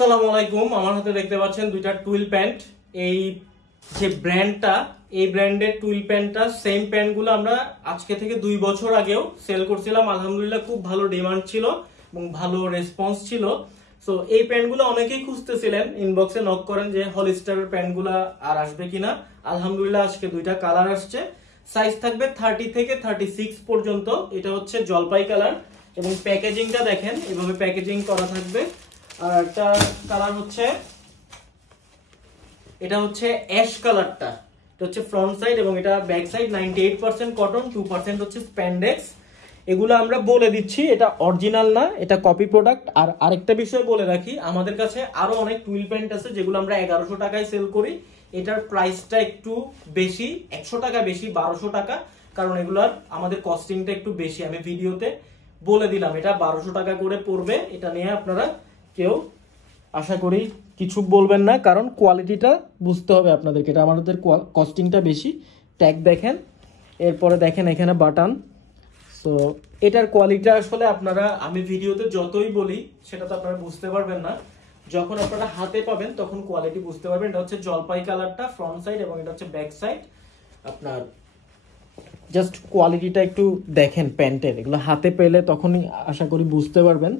আসসালামু আলাইকুম। আমার হাতে দেখতে পাচ্ছেন দুইটা টুইল প্যান্ট। এই যে ব্র্যান্ডটা, এই ব্র্যান্ডের টুইল প্যান্টটা সেম প্যান্টগুলো আমরা আজকে থেকে 2 বছর আগেও সেল করছিলাম। আলহামদুলিল্লাহ খুব ভালো ডিমান্ড ছিল এবং ভালো রেসপন্স ছিল। সো এই প্যান্টগুলো অনেকেই খুঁজতেছিলেন, ইনবক্সে নক করেন যে হলিস্টারের প্যান্টগুলো আর আসবে কিনা। আলহামদুলিল্লাহ আজকে দুইটা কালার আসছে। সাইজ থাকবে 30 থেকে 36 পর্যন্ত। এটা হচ্ছে জলপাই কালার এবং প্যাকেজিংটা দেখেন, এভাবে প্যাকেজিং করা থাকবে। আর একটা কালার হচ্ছে, এটা হচ্ছে অ্যাশ কালারটা। এটা হচ্ছে ফ্রন্ট সাইড এবং এটা ব্যাক সাইড। 98% কটন, 2% হচ্ছে স্প্যান্ডেক্স। এগুলো আমরা বলে দিচ্ছি এটা অরিজিনাল না, এটা কপি প্রোডাক্ট। আর আরেকটা বিষয় বলে রাখি, আমাদের কাছে আরো অনেক টুইল প্যান্ট আছে যেগুলো আমরা 1100 টাকায় সেল করি। এটার প্রাইসটা একটু বেশি, 100 টাকা বেশি, 1200 টাকা। কারণ এগুলার আমাদের কস্টিংটা একটু বেশি। আমি ভিডিওতে বলে দিলাম এটা 1200 টাকা করে পড়বে। এটা নিয়ে আপনারা কেউ আশা করি কিছু বলবেন না, কারণ কোয়ালিটিটা বুঝতে হবে আপনাদেরকে। এটা আমাদের কস্টিংটা বেশি। ট্যাগ দেখেন, এরপরে দেখেন এখানে বাটন। সো এটার কোয়ালিটি আসলে আপনারা, আমি ভিডিওতে যতই বলি সেটা তো আপনারা বুঝতে পারবেন না। যখন আপনারা হাতে পাবেন তখন কোয়ালিটি বুঝতে পারবেন। এটা হচ্ছে জলপাই কালারটা ফ্রন্ট সাইড এবং এটা হচ্ছে ব্যাক সাইড। আপনার জাস্ট কোয়ালিটিটা একটু দেখেন প্যান্টের, এগুলো হাতে পেলে তখনই আশা করি বুঝতে পারবেন।